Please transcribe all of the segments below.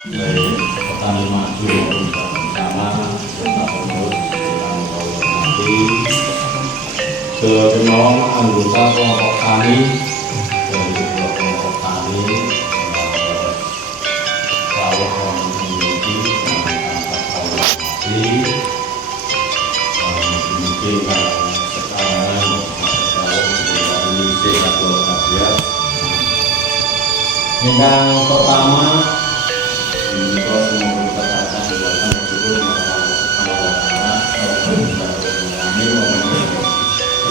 Baik, petani maju bersama serta pengurus yang nanti sebagai anggota kelompok tani dari kedua kelompok tani sawah yang memiliki tanpa sawah tadi mungkin sekarang dari satu kabinet yang pertama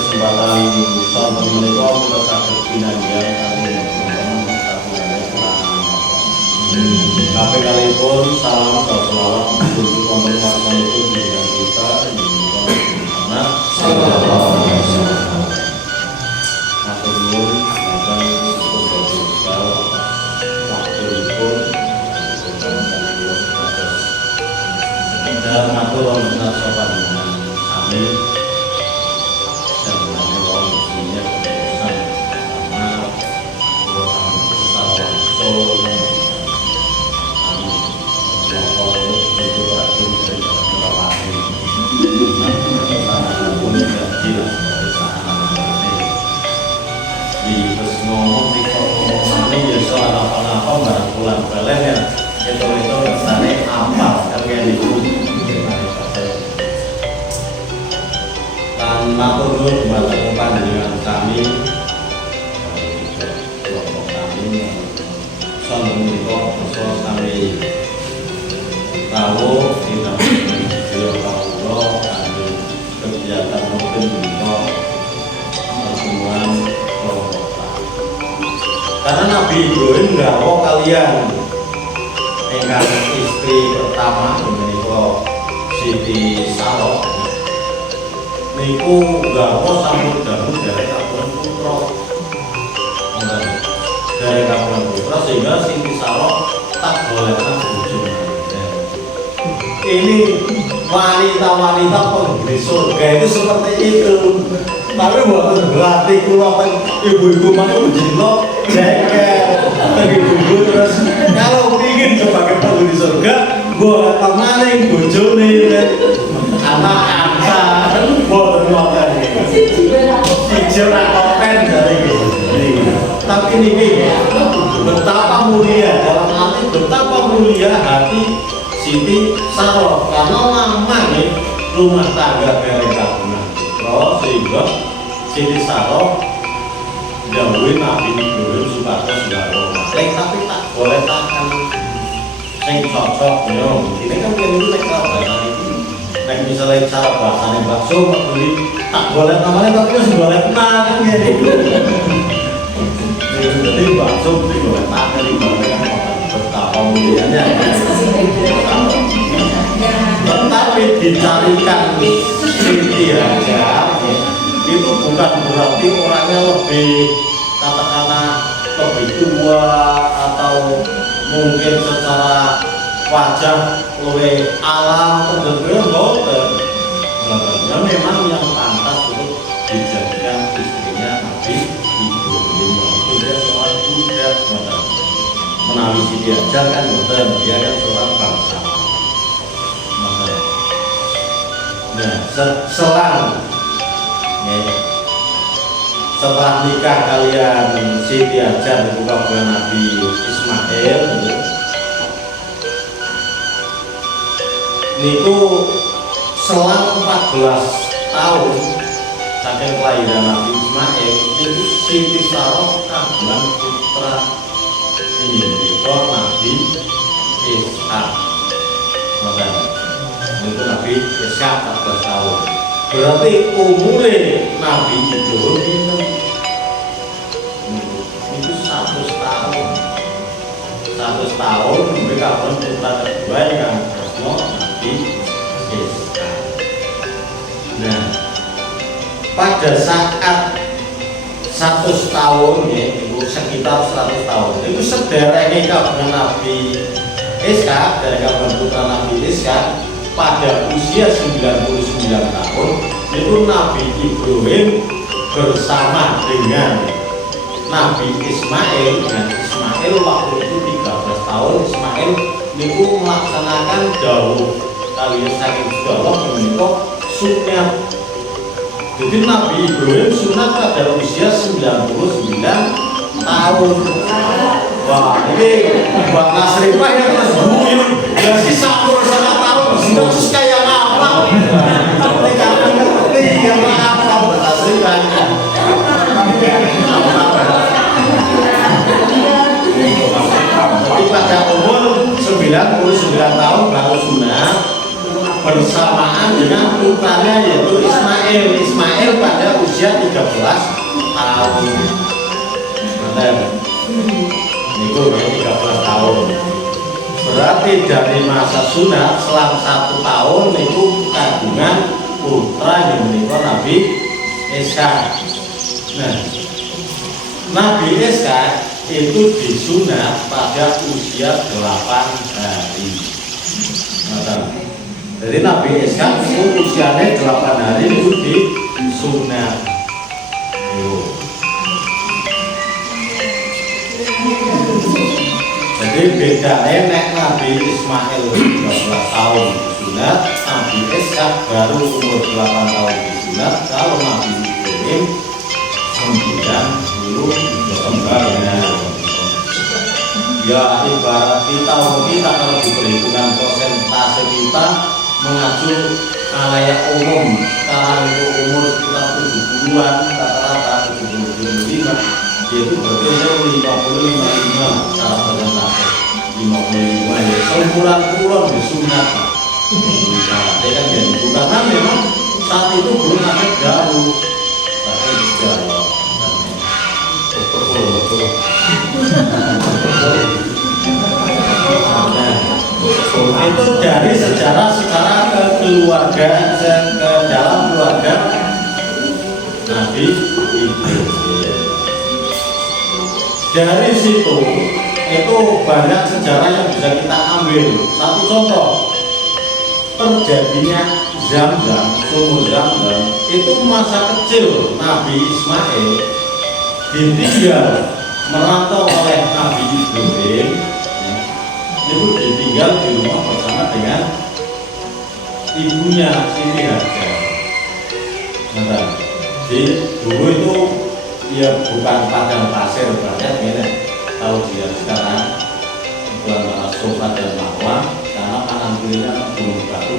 kesempatan sahabat mereka kita sakit pinanya kali tapi kali pun salam selawat untuk pemerintah itu dengan kita karena atau belum akan berbeda waktu itu dan aku benar sopan dengan kami matur nuwun dumateng panjenengan kami kelompok kami sono menika basa kami rawuh dina beliau kawula kanthi kegiatan mungkin menika pertemuan kelompok karena Nabi Ibrahim nggawa kalian ingkang istri pertama menika Siti Sarah niku gawa sambut damai dari kabupaten putra dari kabupaten putra sehingga Siti Sarah tak bolehkan bojo. Ini wanita-wanita penghuni surga itu seperti itu. Tapi bukan berarti kula ibu-ibu mau menjilo jengkel ibu-ibu terus kalau ingin sebagai penghuni surga gua kemarin bojone anak angsa boten wonten siji ora kopen dari ini. Tapi niki betapa mulia dalam arti betapa mulia hati Siti Sarah karena lama nih rumah tangga dari kagungan putra sehingga Siti Sarah jauhin Nabi Ibrahim supados nggawa malih tapi tak boleh takan sing cocok yo ini kan ini nek bahasa iki nek misalnya cara bahasane bakso kok beli tak boleh namanya tapi wis boleh kan ngene jadi bakso beli boleh takan iki betapa mulianya tetapi dicarikan Siti aja itu bukan berarti orangnya lebih katakanlah lebih tua atau mungkin secara wajah lebih alam terdengar boten memang yang pantas untuk dijadikan istrinya Nabi Ibrahim itu dia seorang budak menawi si diajar kan boten dia kan seorang bangsa. Nah selang setelah nikah kalian Siti Hajar dibuka oleh Nabi Ismail niku selang 14 tahun saking kelahiran Nabi Ismail niku Siti Sarah kagungan putra ini Nabi Ishak niku Nabi Ishak 14 tahun berarti umure Nabi Ibrahim itu 100 tahun 100 tahun mereka pun putra kedua yang Krisno Nabi Ishak. Nah pada saat 100 tahun ya itu sekitar 100 tahun itu sedereknya kagungan Nabi Ishak dari kagungan putra Nabi Ishak pada usia 99 tahun itu Nabi Ibrahim bersama dengan Nabi Ismail dan Ismail waktu itu 13 tahun Ismail niku melaksanakan jauh kalian saking Allah menika sunat. Jadi Nabi Ibrahim sunat pada usia 99 tahun. Wah, ini Mbak Nasrifah yang terus buyur ya si sampur 100 tahun terus kayak apa? Tapi kamu ngerti yang apa Mbak Nasrifah? Jadi pada umur 99 tahun baru sunat bersamaan dengan putranya yaitu Ismail. Ismail pada usia 13 tahun. Benar. Itu 13 tahun. Berarti dari masa sunat selang 1 tahun itu kandungan putra yang menikah Nabi Ishak. Nah, Nabi Ishak itu disunat pada usia 8 hari. Nah, jadi Nabi Ishak itu usianya 8 hari itu disunat. Jadi bedanya nek Nabi Ismail 12 tahun disunat, Nabi Ishak baru umur 8 tahun disunat. Kalau Nabi Ibrahim 90 ya ibarat kita kalau di perhitungan persentase kita mengacu khalayak umum sekarang itu umur sekitar 70-an rata-rata 75 yaitu bergeser 55 secara persentase 55 ya seumuran kulon disunat dia kan jadi karena memang saat itu belum ada jauh tapi jauh itu dari sejarah keluarga ke dalam keluarga Nabi Ibrahim. Dari situ itu banyak sejarah yang bisa kita ambil. Satu contoh terjadinya Zamzam, sumur Zamzam itu masa kecil Nabi Ismail ditinggal merantau oleh Nabi Ibrahim. Itu ditinggal di rumah bersama dengan ibunya Siti Hajar. Nah, jadi dulu itu ya bukan padang pasir banyak ya, tahu dia sekarang itu antara Sofa dan Marwa karena kanan kirinya gunung batu.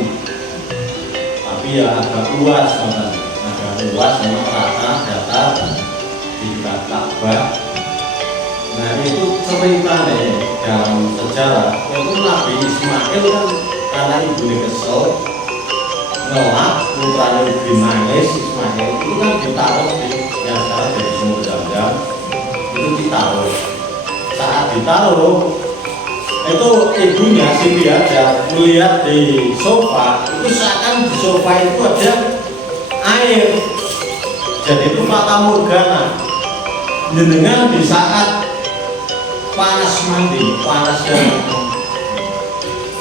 Tapi ya agak luas, memang rata datar di dekat Ka'bah. Nah itu cerita dalam sejarah itu Nabi Ismail kan karena ibunya kesel ngelak putranya lebih nangis. Ismail itu kan ditaruh di yang sekarang jadi sumur Zamzam itu ditaruh. Saat ditaruh itu ibunya Siti Hajar melihat di sofa itu seakan di sofa itu ada air, jadi itu fata morgana. Jenengan di saat panas mandi, panas yang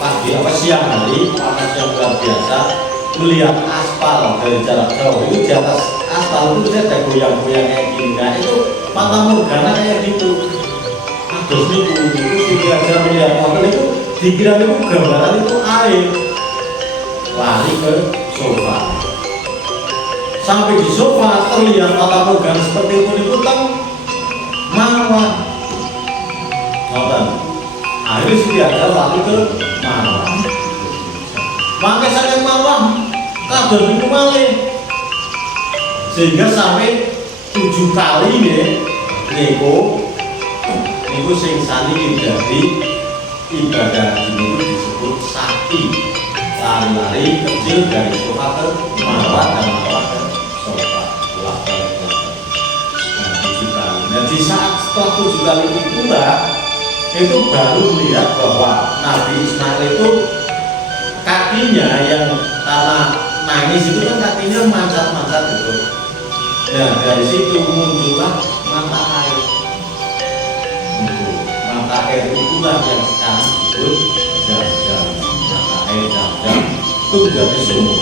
pagi apa siang hari, panas yang luar biasa, melihat aspal dari jarak jauh itu di atas aspal itu ada goyang-goyang kayak gini. Nah itu fata morgana kayak gitu. Terus itu Siti Hajar melihat motor itu dikira itu gambaran itu air, lari ke sofa. Sampai di sofa terlihat fata morgana seperti itu Marwah. Akhirnya Siti Hajar lari ke Marwah. Makanya saking Marwah kabar itu malih. Sehingga sampai 7 kali niku sing sani dari ibadah ini disebut saki. Lari-lari kecil dari sofa ke Marwah dan Marwah ke sofa. Nah di saat setelah 7 kali itu pula itu baru melihat bahwa Nabi Ismail itu kakinya yang karena nangis itu kan kakinya mancat-mancat gitu. Dan dari situ muncullah mata air. Mata air itulah yang sekarang disebut Zamzam. Mata air Zamzam itu menjadi sumur.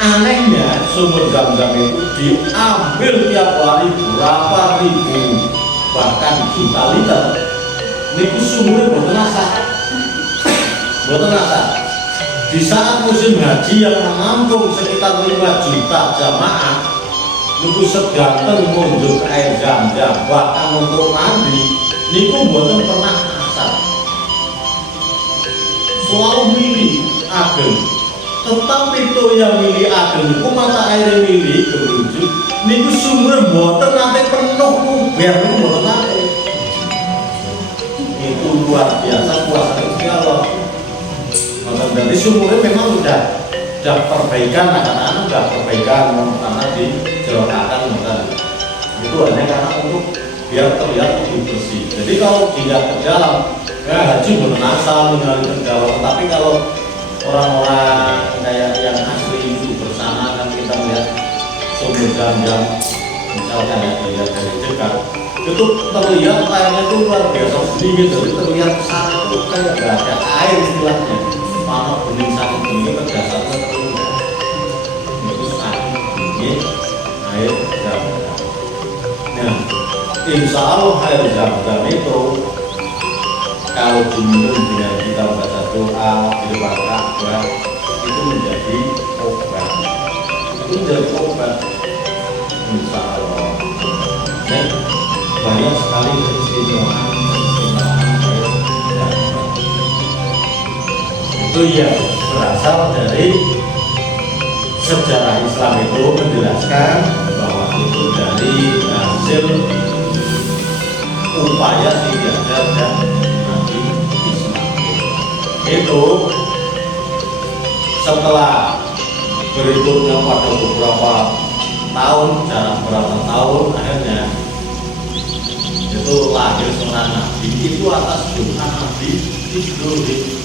Anehnya sumur Zamzam itu diambil tiap hari berapa ribu bahkan juta liter niku sumure mboten asah. Mboten asah. Di saat musim haji yang menampung sekitar 5 juta jamaah, niku sedanten munjuk air Zam-Zam bahkan untuk mandi, niku mboten pernah asah. Selalu milih ageng. Tetapi itu yang milih ageng niku mata air milih kerujuk niku sumur mboten nate penuh kuber niku mboten nate. Itu luar biasa kuasa Gusti Allah. Maka dari sumurnya memang sudah perbaikan, anak-anak sudah perbaikan karena dijerokakan itu hanya karena untuk biar terlihat lebih bersih. Jadi kalau dilihat ke dalam, ya haji benar asal mengalir ke dalam. Tapi kalau orang-orang kayak yang asli itu bersama kan kita melihat sumur Zam-Zam, misalkan ya dilihat dari dekat, itu terlihat airnya itu luar biasa dingin, jadi terlihat sana itu kayak nggak ada air istilahnya. Mana bening sakit bening ke dasarnya terlihat itu sakit dingin air Zam-Zam. Nah, insya Allah air Zam-Zam itu kalau diminum dengan kita membaca doa di depan Ka'bah itu menjadi obat. Itu menjadi obat. Insya Allah. Dan banyak sekali keistimewaan air Zam-Zam. Itu yang berasal dari sejarah Islam itu menjelaskan bahwa itu dari hasil upaya si Hajar dan Nabi Ismail. Itu setelah berikutnya pada beberapa tahun, jarak berapa tahun, akhirnya itu lahir seorang Nabi itu atas doa Nabi Ibrahim.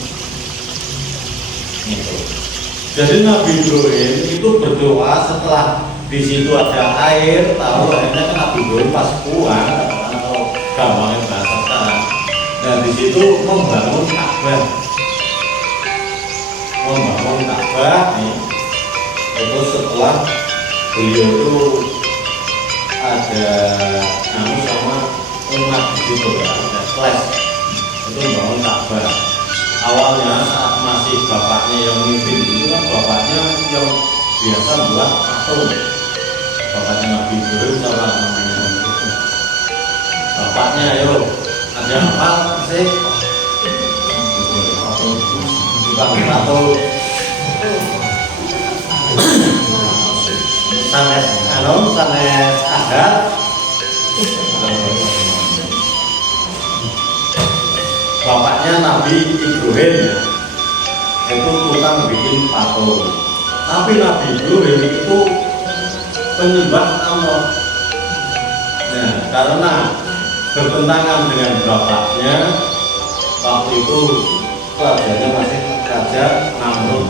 Jadi Nabi Ibrahim itu berdoa setelah di situ ada air, tahu akhirnya kan Nabi Ibrahim pas pulang, kalau gampangnya bahasa sekarang, dan di situ membangun Ka'bah, nih, itu setelah beliau itu ada sama umat di situ ya, ada kelas itu membangun Ka'bah. Awalnya saat masih bapaknya yang mimpin itu kan bapaknya yang biasa buat patung, bapaknya Nabi Ibrahim sama namanya bapaknya, ayo ada apa sih tukang patung sanes adat bapaknya Nabi Ibrahim ya, itu tukang bikin patung. Tapi Nabi Ibrahim itu penyembah Allah. Nah, karena bertentangan dengan bapaknya, waktu itu rajanya masih Raja Namrud.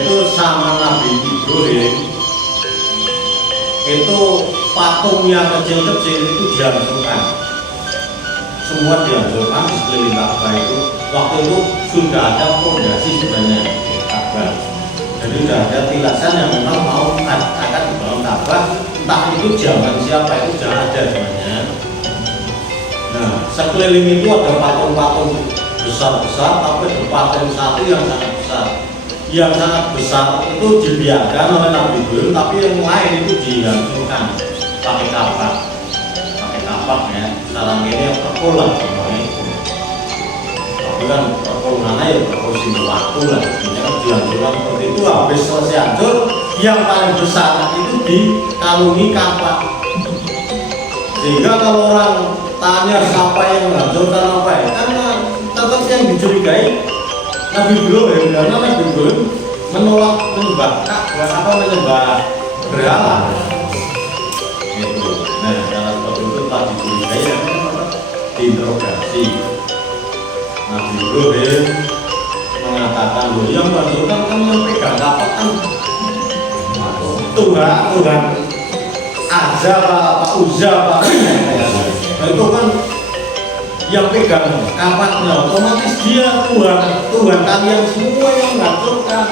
Itu sama Nabi Ibrahim, itu patung yang kecil-kecil itu dihancurkan. Semua dihancurkan di sekeliling Ka'bah itu. Waktu itu sudah ada fondasi sebenarnya Ka'bah. Jadi sudah ada tilasan yang memang mau akan dibangun Ka'bah. Entah itu zaman siapa itu sudah ada sebenarnya. Nah, sekeliling itu ada patung-patung besar-besar, tapi ada patung satu yang sangat besar. Yang sangat besar itu dibiarkan oleh Nabi Ibrahim, tapi yang lain itu dihancurkan pakai kapak. Ya, sekarang ini yang perpul lah semuanya itu. Tapi kan perpul mana ya perpul sini waktu lah. Ini kan dihancurkan seperti itu, habis selesai hancur, yang paling besar itu dikalungi kapak. Sehingga kalau orang tanya siapa yang menghancurkan apa ya, karena tetap yang dicurigai Nabi Ibrahim, karena Nabi Ibrahim menolak menyembah berhala. Gitu. Nah, karena seperti itu telah dicurigai dan diinterogasi. Nabi Ibrahim mengatakan, loh yang menghancurkan kan yang pegang kapak kan Tuhan Azza Pak Uzza Pak. Nah, itu kan yang pegang kapaknya, otomatis dia Tuhan kalian semua yang menghancurkan.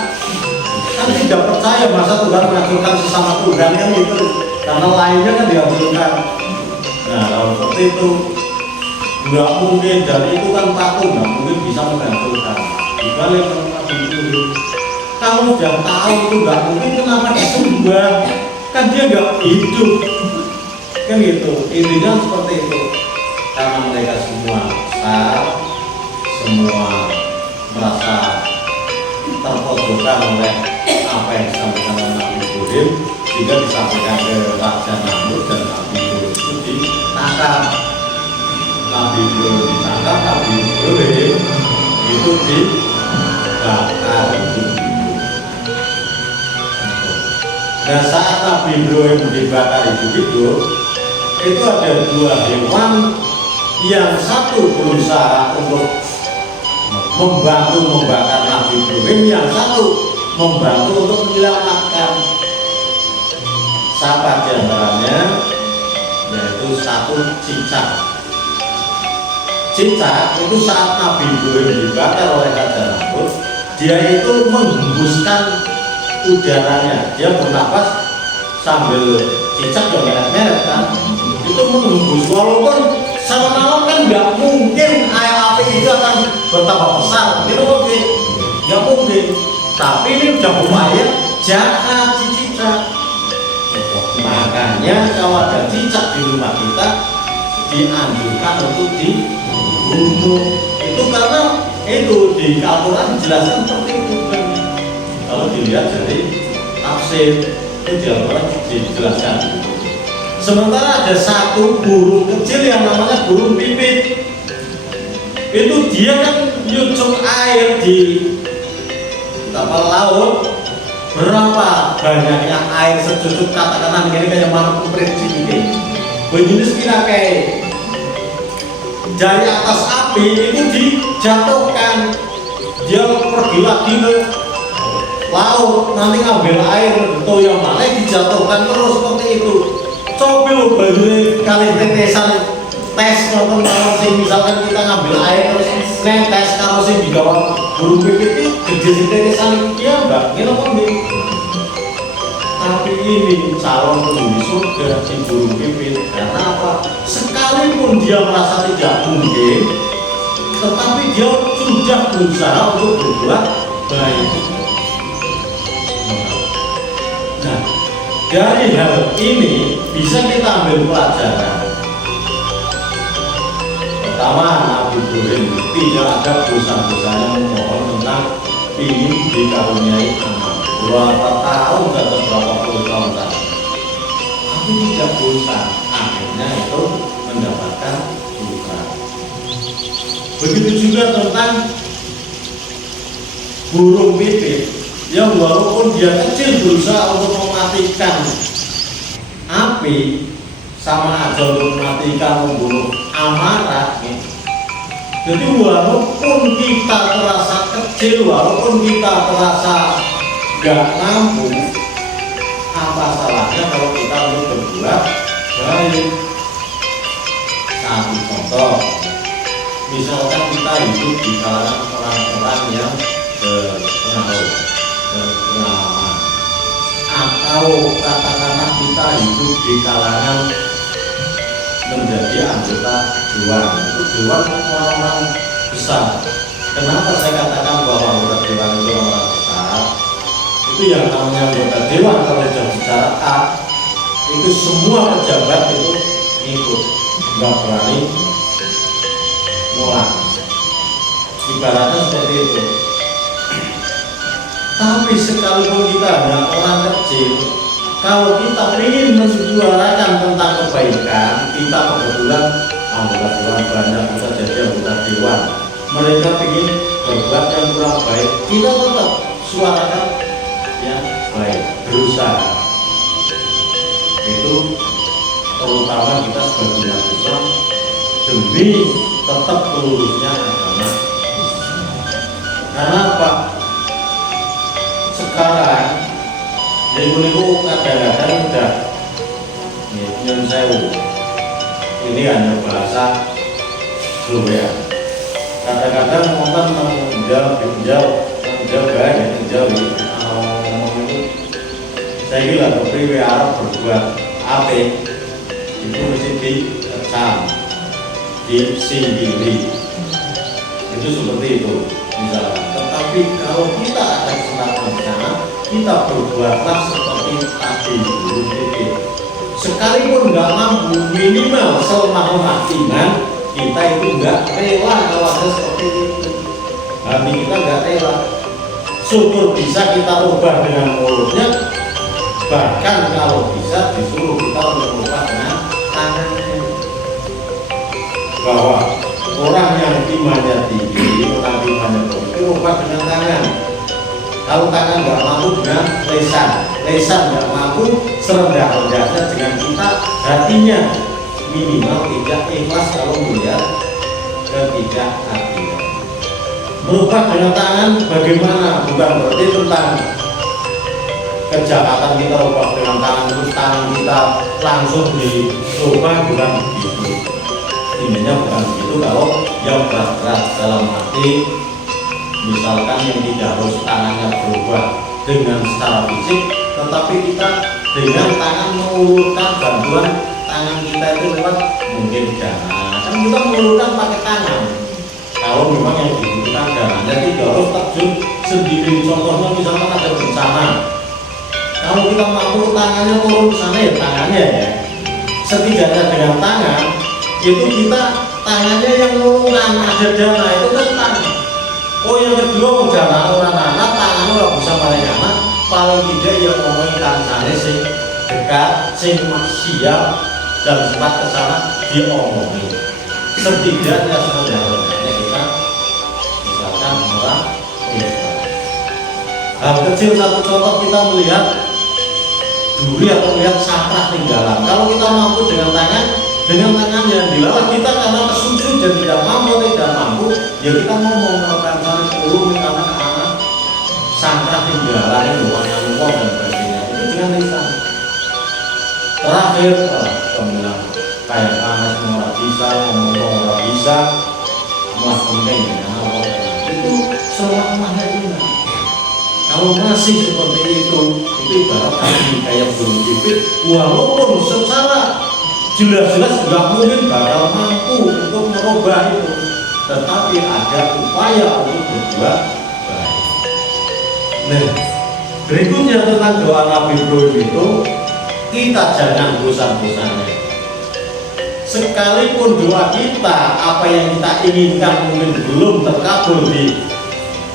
Kan tidak percaya masa Tuhan menghancurkan sesama Tuhan kan gitu, karena lainnya kan dihancurkan. Nah, kalau seperti itu nggak mungkin, dan itu kan patung, nggak mungkin bisa menggantungkan. Dibalik Nabi Ibrahim, kamu sudah tahu itu nggak mungkin, kenapa disembah? Kan dia nggak hidup, kan gitu. Intinya seperti itu, karena mereka semua besar, semua merasa terpojokkan oleh apa yang disampaikan oleh Nabi Ibrahim, sehingga disampaikan ke Raja Namrud dan Nabi Ibrahim itu ditangkap. Nabi Ibrahim ditangkap, Nabi Ibrahim itu dibakar. Nah, saat Nabi Ibrahim dibakar itu ada dua hewan, yang satu berusaha untuk membantu membakar Nabi Ibrahim, yang satu membantu untuk menyelamatkan. Siapa di antaranya? Yaitu satu cicak. Cicak itu saat Nabi Ibrahim dibakar oleh Raja Namrud, dia itu menghembuskan udaranya, dia bernapas sambil cicak yang meret-meret kan, itu menghembus. Walaupun sama malam kan nggak mungkin air api itu akan bertambah besar, itu mungkin nggak mungkin. Tapi ini udah upaya jahat si cicak. Makanya kalau ada cicak di rumah kita dianjurkan untuk dibunuh. Itu karena itu di Al-Quran dijelaskan seperti itu kan. Kalau dilihat dari tafsir itu di Al-Quran dijelaskan. Sementara ada satu burung kecil yang namanya burung pipit. Itu dia kan nyucuk air di kapal laut. Berapa banyaknya air secucuk, katakanlah ini kayak mana prediksi ini. Berjenis kira kayak dari atas api itu dijatuhkan, dia pergi lagi ke laut, nanti ngambil air betul yang mana dijatuhkan terus seperti itu. Coba lo baru kali tetesan tes nonton kalau sih misalkan kita ngambil air terus tes kalau sih di bawah burung pipit itu gede sih tetesan dia mbak, ini apa nih? Tapi ini calon penghuni surga si burung pipit, karena apa? Sekalipun dia merasa tidak mungkin, tetapi dia sudah berusaha untuk berbuat baik. Nah, dari hal ini bisa kita ambil pelajaran. Pertama, Nabi Ibrahim tidak ada bosan-bosannya memohon tentang ingin dikaruniai anak. Berapa tahun atau berapa puluh tahun tadi, tapi tidak bosan. Akhirnya itu mendapatkan putra. Begitu juga tentang burung pipit, yang walaupun dia kecil berusaha untuk mematikan api, sama aja untuk mematikan, membunuh amarah. Jadi walaupun kita terasa kecil, walaupun kita terasa gak mampu, apa salahnya kalau kita untuk berbuat baik. Satu contoh, misalkan kita hidup di kalangan orang-orang yang berpengaruh, berpengalaman, atau katakanlah kita hidup di kalangan menjadi anggota dewan. Itu dewan orang-orang besar. Kenapa saya katakan bahwa anggota dewan itu orang besar? Itu yang namanya anggota dewan kalau sudah bicara A, itu semua pejabat itu ikut, nggak berani nolak. Ibaratnya seperti itu. Tapi sekalipun kita hanya orang kecil, kalau kita ingin mensuarakan tentang kebaikan, kita kebetulan anggota dewan banyak, bisa jadi anggota dewan. Mereka ingin berbuat yang kurang baik, kita tetap suarakan yang baik, berusaha. Itu terutama kita sebagai umat Islam demi tetap lurusnya agama. Karena apa? Sekarang minggu-minggu kadang-kadang udah nyun sewu. Ini hanya bahasa Jawa. Kadang-kadang ngomong menjauh banyak menjauh. Ngomong itu saya kira kepriwe Arab berbuat apa itu mesti dikecam. disingkiri. Itu seperti itu misalnya. Tetapi kalau kita ada kesempatan di sana, kita berbuatlah seperti tadi dulu itu. Sekalipun nggak mampu, minimal selemah-lemah iman kita itu nggak rela kalau ada seperti itu. Hati kita nggak rela. Syukur bisa kita ubah dengan mulutnya, bahkan kalau bisa disuruh kita berubah dengan tangannya. Bahwa orang yang imannya tinggi, orang imannya tinggi, ubah dengan tangan. Kalau tangan nggak mampu dengan lesan, lesan nggak mampu serendah-rendahnya dengan kita, hatinya minimal tidak ikhlas kalau melihat ketidakhadiran. Merubah dengan tangan bagaimana? Bukan berarti tentang kejahatan kita ubah dengan tangan, terus tangan kita langsung dirubah, bukan begitu. Intinya bukan begitu. Kalau yang berat-berat dalam arti misalkan yang tidak harus tangannya berubah dengan secara fisik, tetapi kita dengan tangan mengulurkan bantuan tangan kita itu lewat mungkin dana. Kan kita mengulurkan pakai tangan. Kalau memang yang dibutuhkan dana, jadi tidak harus terjun sendiri. Contohnya misalkan ada bencana, kalau kita mampu tangannya turun ke sana ya tangannya ya. Setidaknya dengan tangan itu kita tangannya yang ngulungan, ada dana itu kan tangan. Oh yang kedua mau dana orang anak tangan orang bisa paling anak, paling tidak yang ngomongin tangannya sing dekat, sing siap dan sempat ke sana diomongin. Setidaknya sebenarnya kita misalkan orang hal kecil satu contoh kita melihat duri atau melihat sampah tinggalan. Kalau kita mampu dengan tangan yang dilawan kita karena kesusu dan tidak mampu, ya kita ngomong melakukan saling ulung karena sampah tinggalan yang luangnya luang dan sebagainya itu dengan lisan. Terakhir, bilang kayak panas orang bisa, ngomong orang bisa, mas penting ya, itu selama-lamanya juga. Kalau masih seperti itu ibarat tadi kayak burung pipit, walaupun secara jelas-jelas nggak mungkin bakal mampu untuk merubah itu, tetapi ada upaya untuk berbuat baik. Nah, berikutnya tentang doa Nabi Ibrahim itu, kita jangan bosan-bosannya. Sekalipun doa kita, apa yang kita inginkan mungkin belum terkabul di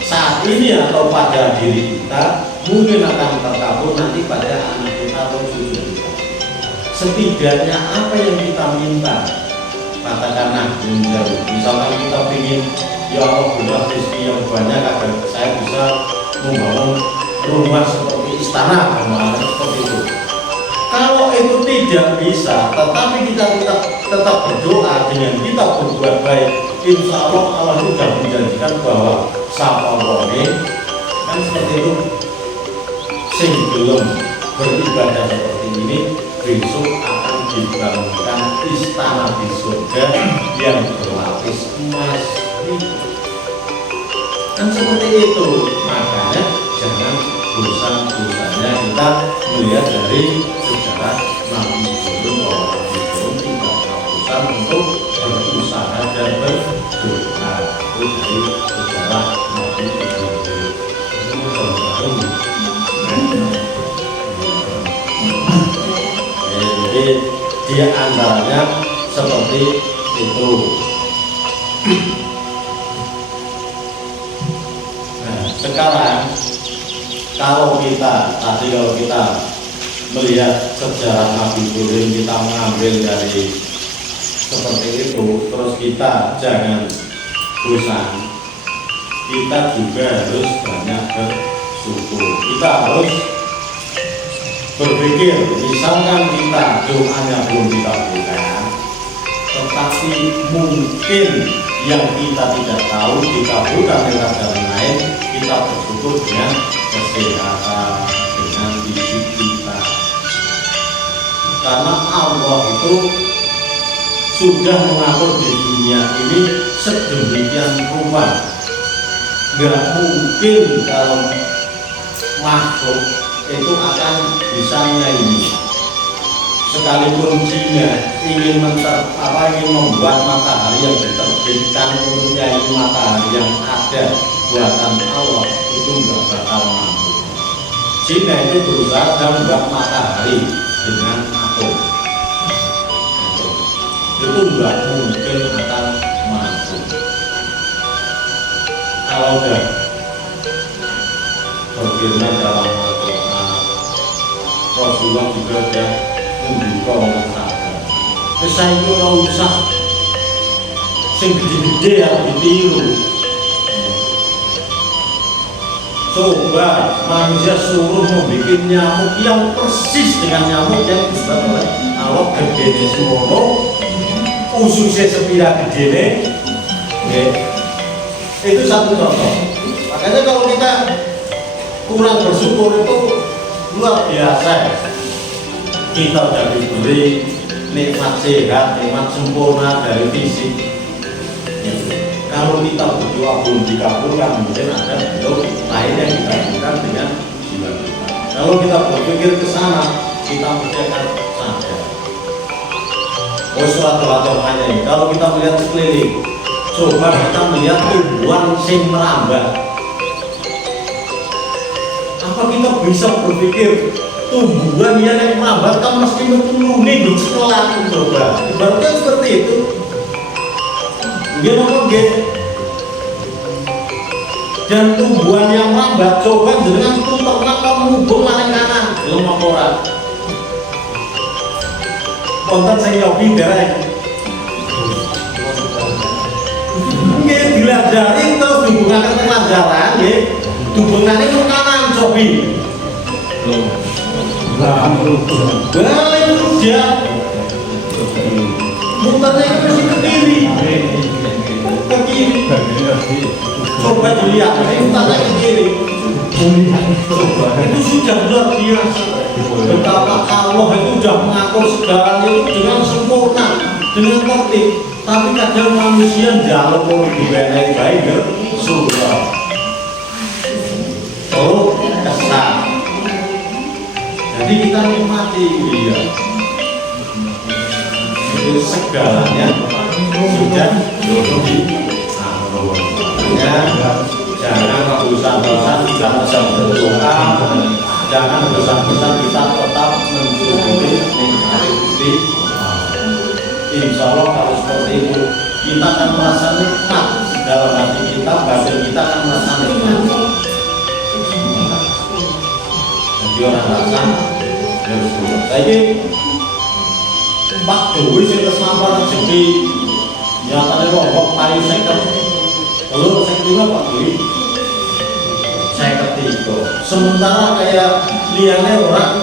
saat ini atau pada diri kita, mungkin akan terkabul nanti pada anak kita atau cucu kita. Setidaknya apa yang kita minta, katakanlah menjauh. Misalkan kita ingin, ya Allah berilah rezeki yang banyak agar saya bisa membangun rumah seperti istana, seperti itu. Kalau itu tidak bisa, tetapi kita tetap berdoa dengan kita berbuat baik, insya Allah sudah menjanjikan bahwa sapa wonge kan seperti itu. Sing belum beribadah seperti ini besok akan dibangunkan istana di surga yang berlapis emas. Kan seperti itu. Makanya jangan bosan-bosannya kita melihat dari sejarah Nabi Ibrahim bahwa Nabi Ibrahim tidak bosan untuk berusaha dan berdoa. Itu dari sejarah Nabi Ibrahim. Jadi di antaranya seperti itu. Nah, sekarang kalau kita melihat sejarah Nabi Ibrahim, kita mengambil dari seperti itu, terus kita jangan bosan. Kita juga harus banyak bersyukur. Kita harus berpikir, misalkan kita doanya belum dikabulkan, tetapi mungkin yang kita tidak tahu dikabulkan lewat jalan lain, kita bersyukur dengan kesehatan, dengan fisik kita. Karena Allah itu sudah mengatur di dunia ini sedemikian rupa. Nggak mungkin kalau makhluk itu akan bisa nyaingi. sekalipun Cina ingin membuat matahari yang diterbitkan untuknya ini matahari yang ada buatan Allah, itu nggak bakal mampu. Cina itu berusaha membuat matahari dengan atom, itu nggak mungkin akan mampu. Kalau udah berfirman dalam Al-Quran, Rasulullah juga sudah membuka orang sadar. Saya itu orang usah sing gede-gede ya ditiru. Coba manusia suruh membuat nyamuk yang persis dengan nyamuk yang disebut oleh Allah, gede semono, ususnya sepira gede itu satu contoh. Makanya kalau kita kurang bersyukur itu luar biasa. Kita sudah diberi nikmat sehat, nikmat sempurna dari fisik. Kalau kita berdoa belum dikabulkan, mungkin ada bentuk lain yang dikabulkan dengan jiwa kita. Kalau kita berpikir ke sana, kita mesti akan sadar. Suatu hanya ini. Kalau kita melihat sekeliling, coba kita melihat tumbuhan sing merambat. Apa kita bisa berpikir tumbuhan yang merambat kan mesti menuruni di sekolah? Coba, berarti seperti itu. Dia ngomong gitu. Dan tumbuhan yang merambat, coba dengan ternak kamu hubung maling kanan, belum orang. Konten saya nyobi dereng. Nggih dilajari terus dihubungkan ke pelajaran nggih. Hubungannya ke kanan cobi. Balik dia. Muternya itu mesti ke kiri. Ke kiri. Coba dilihat, ini muternya ke kiri. Itu sudah luar biasa. Betapa Allah itu sudah mengatur segalanya itu dengan sempurna, dengan tertib. Tapi kadang manusia jalur lebih baik surga. Oh, kesal. Jadi kita nikmati dia. Itu segalanya sudah di jangan bosan-bosan kita bisa berdoa, jangan bosan-bosan kita tetap mensyukuri nikmat Gusti. Insya Allah kalau seperti itu kita akan merasa nikmat dalam hati kita, batin kita akan merasa nikmat. Jadi orang rasa harus berdoa. Saya Pak Dewi sing terus nampak rezeki nyatane rombok payu seket. Lalu saya kira Pak Dewi saya ketiga. Sementara kayak liane orang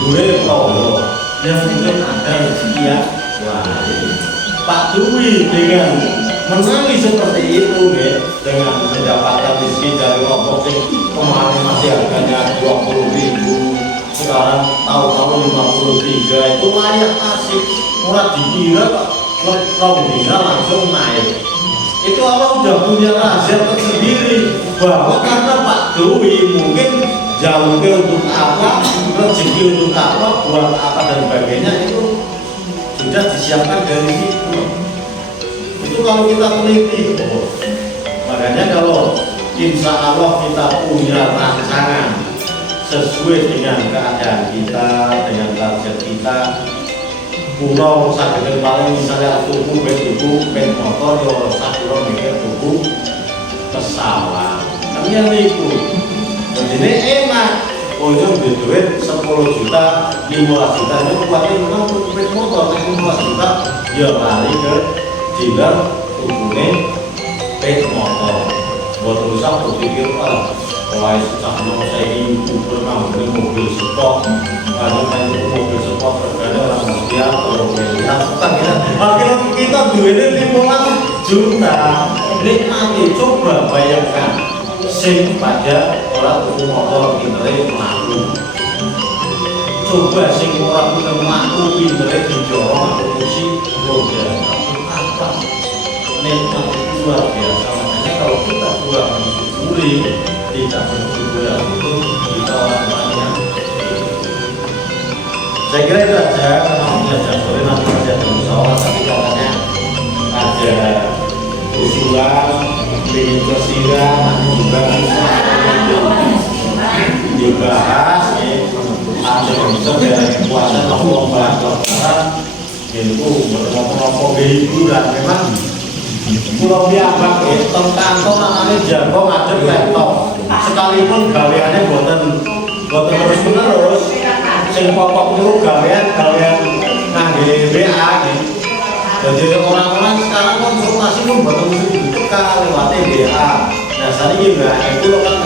duwe rombok yang mungkin ada rezeki yang lain. Pak Dewi dengan menangis seperti itu dengan mendapatkan rezeki dari rombok yang kemarin masih harganya 20.000, sekarang tahu-tahu 53, itu layak asik. Murah dikira kok rombongnya langsung naik. Itu Allah udah punya rahasia tersendiri bahwa karena Pak Dewi mungkin jalurnya untuk apa, rezeki untuk apa, buat apa dan sebagainya itu sudah disiapkan dari situ. Itu kalau kita teliti, makanya kalau insya Allah kita punya rancangan sesuai dengan keadaan kita, dengan target kita. Pulau sakit paling misalnya tubuh motor yo sakit mikir tubuh pesawat. Tapi yang itu, jadi enak. Ujung di duit 10 juta, 15 juta itu kuatin memang tubuh motor 15 juta, ya lari ke dealer tubuhnya motor. Buat rusak berpikir wah susahnya saya ini pernah beli mobil sport, kalau saya itu mobil sport terkadang orang Rusia kalau melihat akhirnya kita duitnya 15 juta. Nikmati, coba bayangkan sing pada orang tuku motor pintere mlaku. Coba sing orang punya mlaku pintere dijorong kursi roda. Apa? Nikmat itu luar biasa. Makanya kalau kita kurang mensyukuri, tidak bersyukur itu kita orang banyak. Saya kira itu aja. nanti saja musyawarah, tapi katanya ada usulan ingin tersirat juga dibahas ada yang bisa dari kuasa lomba itu ngomong-ngomong hiburan memang pulau biambak tentang kantor namanya jago ngadep laptop sekalipun gaweannya buatan terus menerus sing pokok itu gawean ngangge WA jadi orang-orang sekarang konsultasi pun buatan mesti dibuka lewat WA nah saat ini itu lo kan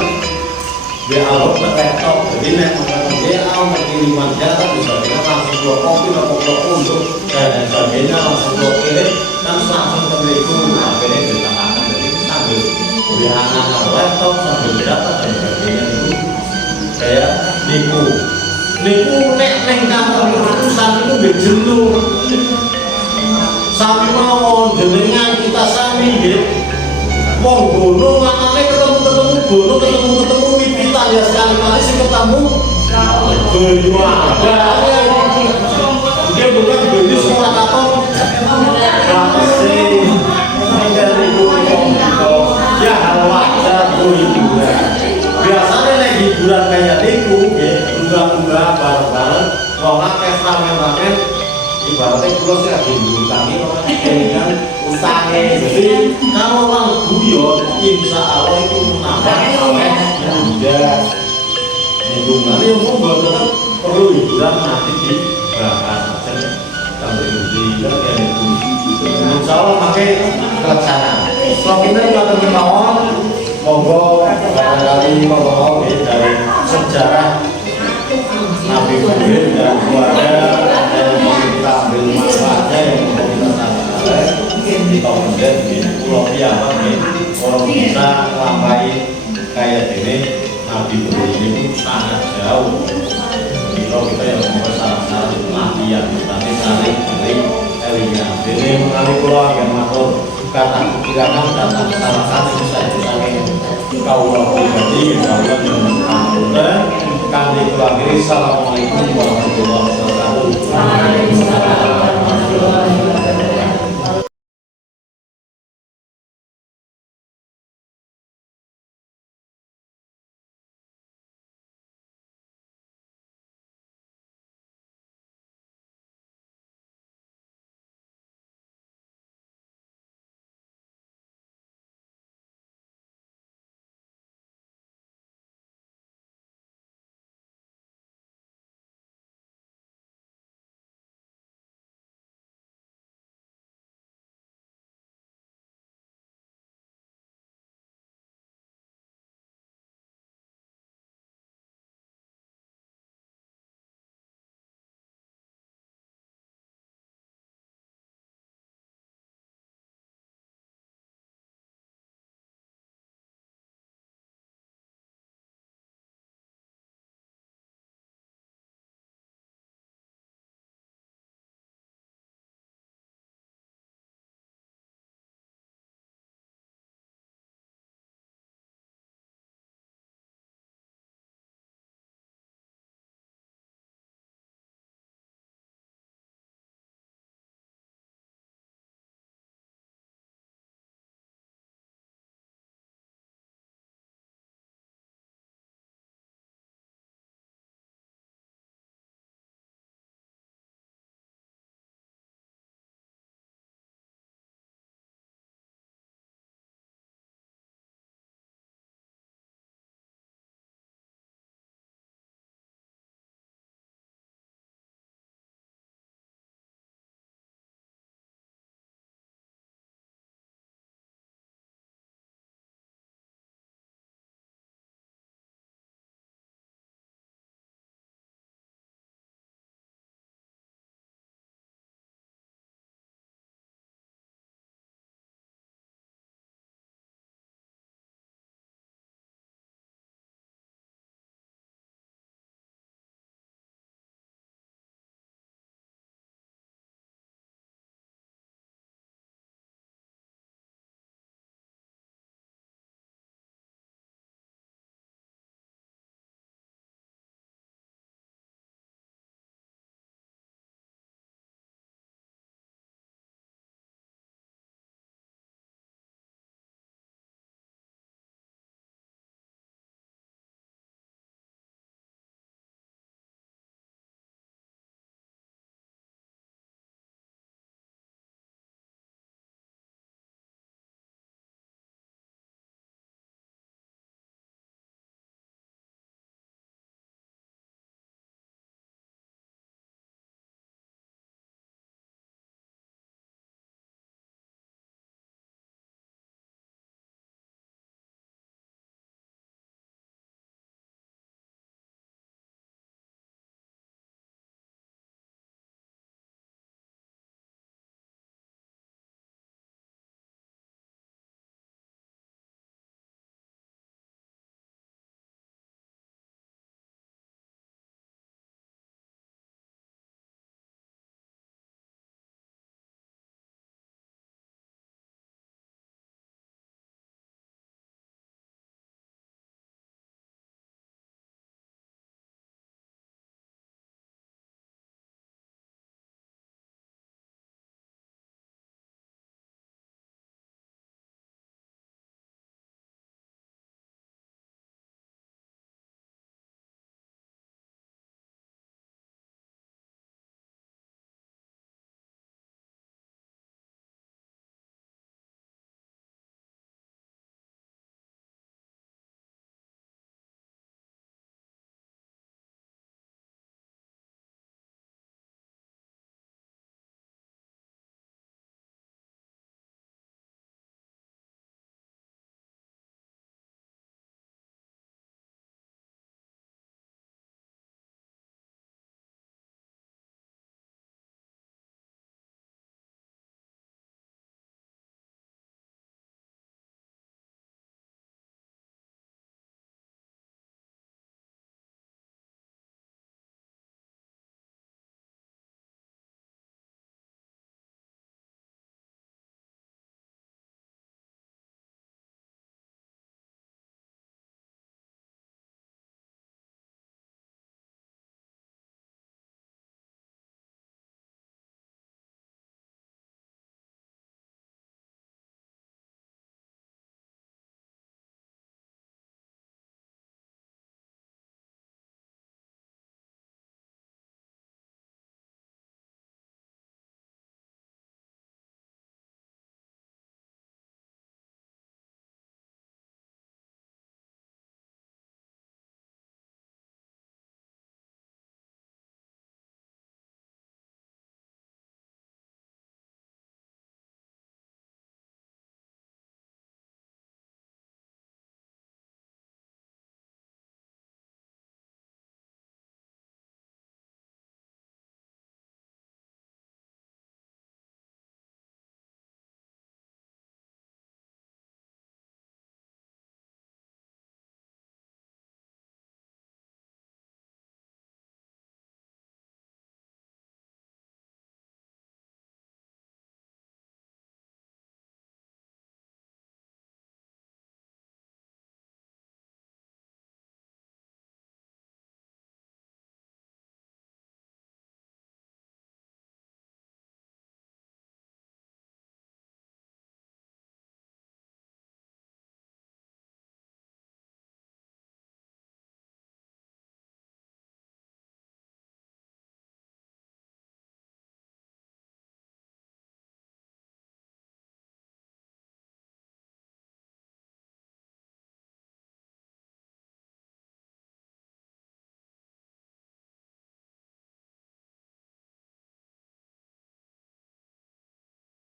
WA lo ke laptop jadi nek menggunakan WA mengiriman data misalnya langsung lo copy untuk dan sebagainya langsung lo kirim kan langsung ke itu akhirnya ditangani jadi sambil WA anak laptop sambil data dan sebagainya itu kayak niku nek neng kantor urusan itu berjenuh sami mawon jenengan kita sami nggih wong gono makane ketemu wipitan ya sekali-kali sing ketemu beribadah dia bukan beli semua katon masih menjadi ya hal wajar hiburan biasanya nek hiburan kayak niku nggih unggah-unggah bareng-bareng wong akeh ramen-ramen ibaratnya kalau saya diutangi dengan utangnya jadi kalau orang guyon insya Allah itu menambah oleh mudah lingkungan yang membuat tetap perlu hiburan nanti dibahas saja sampai di dan itu insya Allah pakai pelaksanaan so kita akan kemauan monggo barangkali monggo dari sejarah Nabi Ibrahim dan keluarga kita ambil manfaatnya yang mau kita sampaikan kita kemudian di pulau Biawak orang bisa melampai kayak ini Nabi Ibrahim itu sangat jauh kalau kita yang mau salah-salah latihan tapi saling eliminasi ini mengalami pulau yang makhluk kata kira-kira kata salah-salah bisa saling kaulah pribadi kaulah dengan kami keluarga. Assalamualaikum warahmatullahi wabarakatuh.